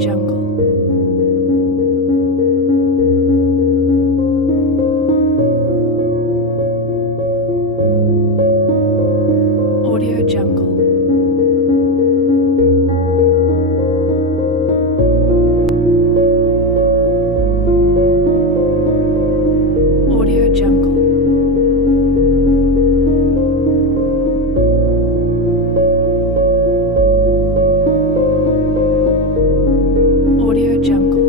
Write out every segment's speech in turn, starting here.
Jungle. Audio Jungle. Audio Jungle. Audio Jungle.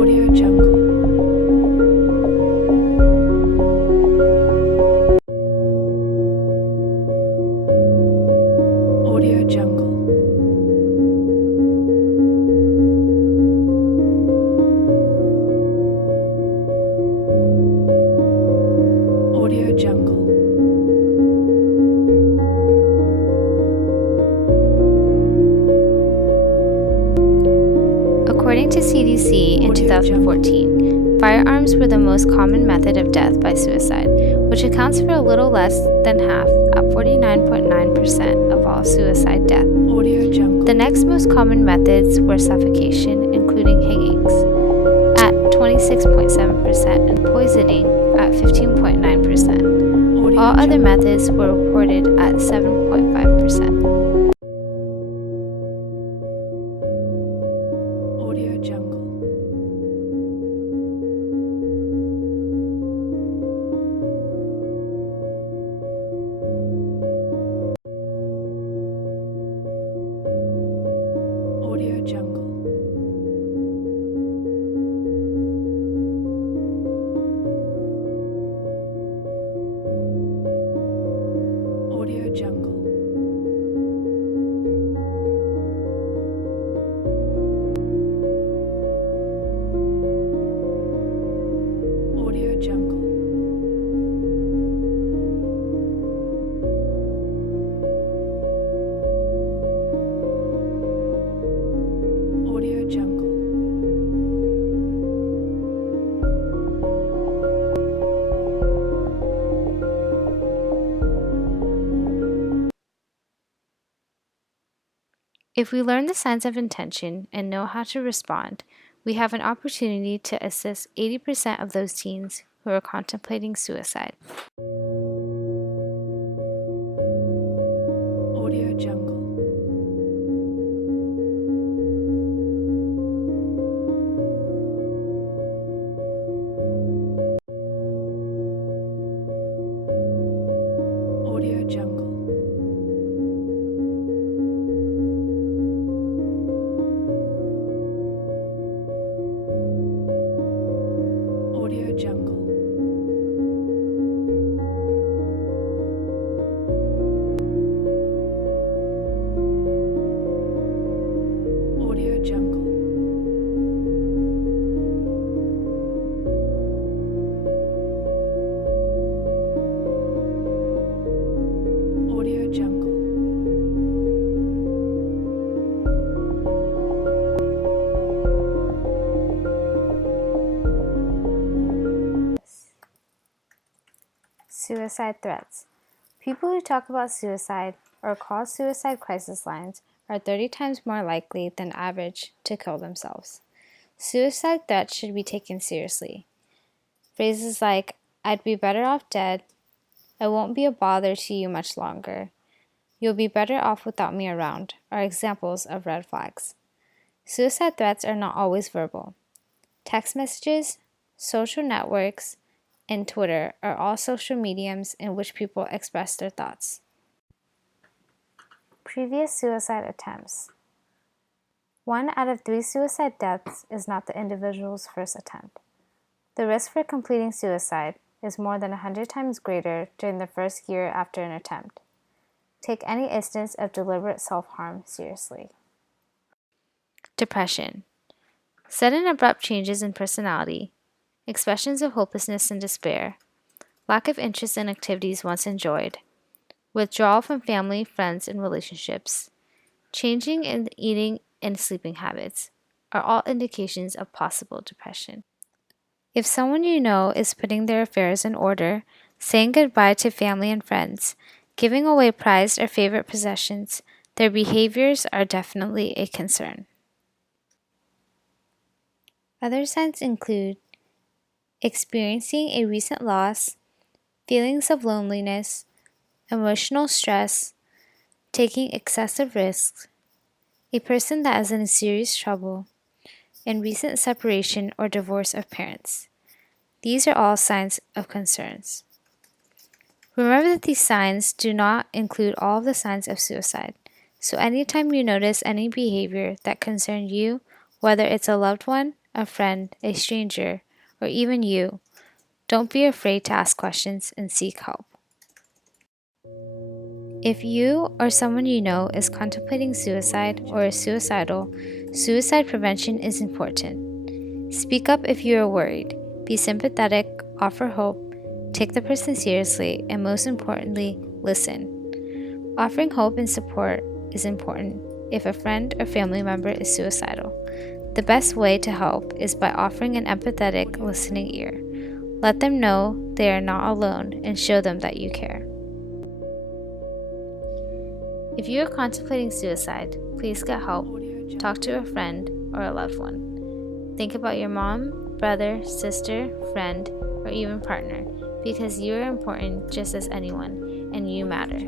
Audio Jungle. Audio Jungle. Audio Jungle. According to CDC in 2014, firearms were the most common method of death by suicide, which accounts for a little less than half, at 49.9% of all suicide deaths. Audio Jungle. The next most common methods were suffocation, including hangings, at 26.7% and poisoning at 15.9%. Audio All other Jungle. methods were reported at 7.5%. Audio Jungle. Audio Jungle. Audio Jungle. Audio Jungle. Audio Jungle. If we learn the signs of intention and know how to respond, we have an opportunity to assist 80% of those teens who are contemplating suicide. Audio Jungle. Audio Jungle. Audio Jungle. Audio Jungle. Audio Jungle. Suicide threats. People who talk about suicide or call suicide crisis lines are 30 times more likely than average to kill themselves. Suicide threats should be taken seriously. Phrases like, "I'd be better off dead," "I won't be a bother to you much longer," "You'll be better off without me around," are examples of red flags. Suicide threats are not always verbal. Text messages, social networks, and Twitter are all social mediums in which people express their thoughts. Previous suicide attempts. 1 out of 3 suicide deaths is not the individual's first attempt. The risk for completing suicide is more than 100 times greater during the first year after an attempt. Take any instance of deliberate self-harm seriously. Depression. Sudden abrupt changes in personality, expressions of hopelessness and despair, lack of interest in activities once enjoyed, withdrawal from family, friends, and relationships, changing in eating and sleeping habits are all indications of possible depression. If someone you know is putting their affairs in order, saying goodbye to family and friends, giving away prized or favorite possessions. Their behaviors are definitely a concern. Other signs include experiencing a recent loss, feelings of loneliness, emotional stress, taking excessive risks, a person that is in serious trouble, and recent separation or divorce of parents. These are all signs of concerns. Remember that these signs do not include all of the signs of suicide. So anytime you notice any behavior that concerns you, whether it's a loved one, a friend, a stranger, or even you, don't be afraid to ask questions and seek help. If you or someone you know is contemplating suicide or is suicidal, suicide prevention is important. Speak up if you are worried. Be sympathetic, offer hope, take the person seriously, and most importantly, listen. Offering hope and support is important if a friend or family member is suicidal. The best way to help is by offering an empathetic, listening ear. Let them know they are not alone and show them that you care. If you are contemplating suicide, please get help. Talk to a friend or a loved one. Think about your mom, brother, sister, friend, or even partner, because you are important just as anyone, and you matter.